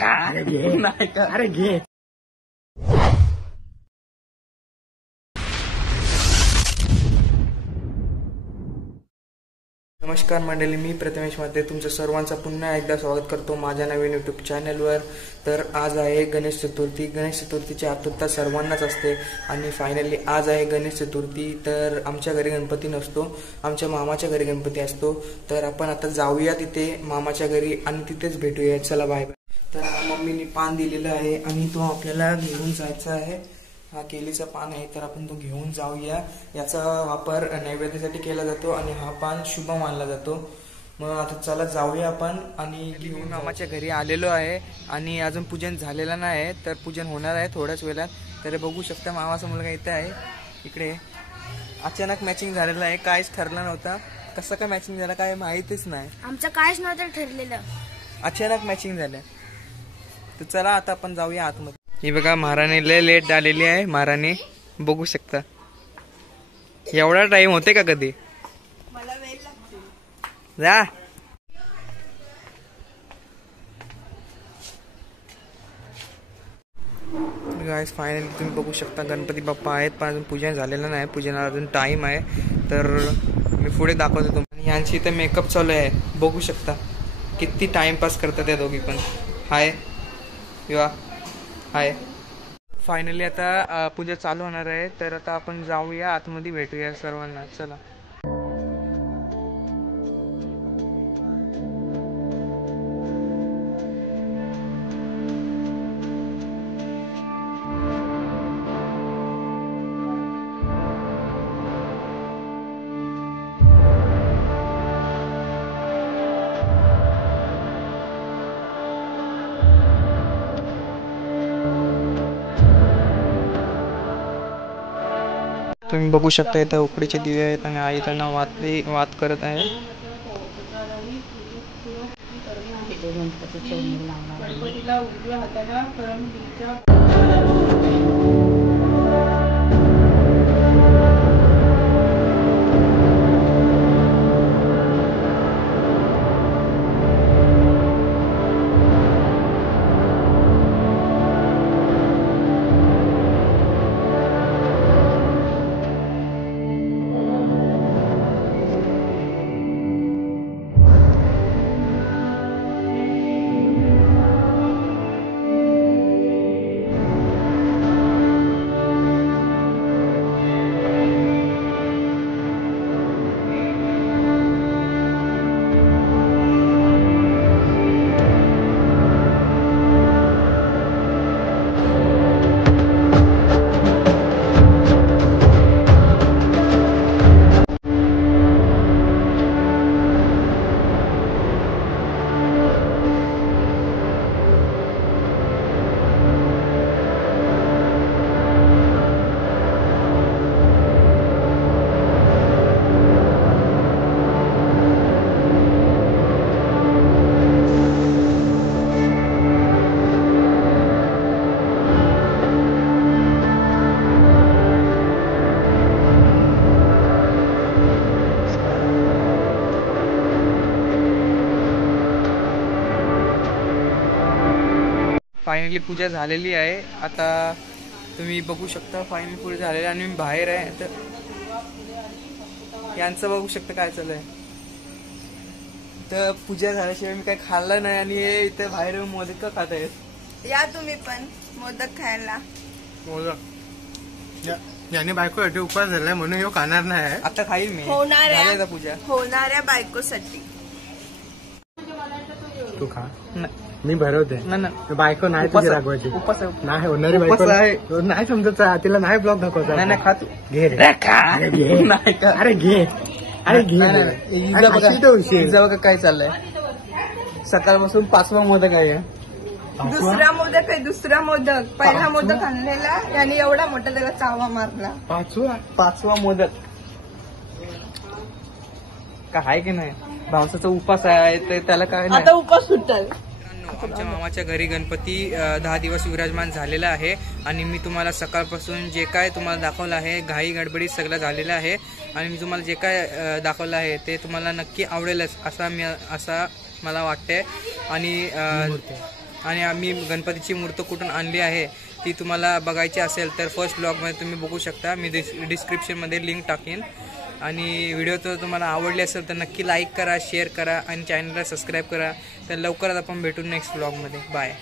अरे घे. नमस्कार मंडळी, मी प्रथमेश मध्ये तुमचं सर्वांचं पुन्हा एकदा स्वागत करतो माझ्या नवीन यूट्यूब चॅनलवर. तर आज आहे गणेश चतुर्थी. गणेश चतुर्थीची आतुरता सर्वांनाच असते आणि फायनली आज आहे गणेश चतुर्थी. तर आमच्या घरी गणपती नसतो, आमच्या मामाच्या घरी गणपती असतो. तर आपण आता जाऊया तिथे मामाच्या घरी आणि तिथेच भेटूया. चला बाय बाय. तर मम्मीने पान दिलेलं आहे आणि तो आपल्याला घेऊन जायचा आहे. हा केलीचा पान आहे, तर आपण तो घेऊन जाऊया. याचा वापर नैवेद्यासाठी केला जातो आणि हा पान शुभ मानला जातो. मग आता चला जाऊया आपण. आणि घेऊन मामाच्या घरी आलेलो आहे आणि अजून पूजन झालेलं नाही आहे, तर पूजन होणार आहे थोड्याच वेळात. तर बघू शकता मामाचा मुलगा इथे आहे. इकडे अचानक मॅचिंग झालेलं आहे, काहीच ठरलं नव्हतं. कसं काय मॅचिंग झालं काय माहितीच नाही, आमचं काहीच नव्हतं ठरलेलं, अचानक मॅचिंग झालं. तर चला आता आपण जाऊया आतमध्ये. ही बघा महाराणी लय लेट आलेली आहे. महाराणी बघू शकता, एवढा टाइम होते का कधी? मला वेळ लागतो. जा. गाइस फायनली तुम्ही बघू शकता गणपती बाप्पा आहेत, पण अजून पूजन झालेलं नाही. पूजनाला अजून टाइम आहे, तर मी पुढे दाखवतो तुम्हाला. यांची इथे मेकअप चालू आहे, बघू शकता किती टाइमपास करतात त्या दोघी पण. हाय किंवा हाय. फायनली आता पूजा चालू होणार आहे, तर आता आपण जाऊया आतमध्ये, भेटूया सर्वांना. चला. तुम्ही बघू शकता इथं उकडीचे दिवे आहेत आणि आई त्यांना वात करत आहे. फायनली पूजा झालेली आहे. आता तुम्ही बघू शकता फायनली पूजा झालेली आणि मी बाहेर आहे. तर यांचं बघू शकता काय चालू आहे. तर पूजा झाल्याशिवाय मी काही खाल्लं नाही आणि इथे बाहेर मोदक खात आहेत. या तुम्ही पण मोदक खायला. मोदक याने बायकोसाठी उपवास झालाय म्हणून ह्यो खाणार नाही. आता खाईल मी. पूजा होणाऱ्या बायकोसाठी तू खा. मी भरवते. बायको नाही तुझी रागवायची. उपास नाही होणारी बायको नाही समजत, तिला नाही ब्लॉग दाखवता. नाही खात. घे रे. अरे घे. अरे बघा काय चाललंय. सकाळपासून 5वा मोदक आहे. दुसरा मोदक आहे. दुसरा मोदक. पहिला मोदक आणलेला आणि एवढा मोठा त्याला चावा मारला. 5वा मोदक काय आहे की नाही. भावसाचा उपास आहे, तर त्याला काय नाही. आता उपास सुटल. आमच्या मामाच्या घरी गणपती 10 दिवस विराजमान झालेला आहे आणि मी तुम्हाला सकाळपासून जे काय तुम्हाला दाखवलं आहे, घाई गडबडीत सगळं झालेलं आहे आणि मी तुम्हाला जे काय दाखवलं आहे ते तुम्हाला नक्की आवडेलच असा मला वाटते. आणि आणि आम्ही गणपतीची मूर्ती कुठून आणली आहे ती तुम्हाला बघायची असेल तर फर्स्ट ब्लॉगमध्ये तुम्ही बघू शकता. मी डिस्क्रिप्शनमध्ये लिंक टाकेन. आणि व्हिडिओ जर तुम्हाला आवडले असेल तर नक्की लाईक करा, शेअर करा आणि चॅनलला सबस्क्राईब करा. तर लवकरच आपण भेटू नेक्स्ट ब्लॉगमध्ये. बाय.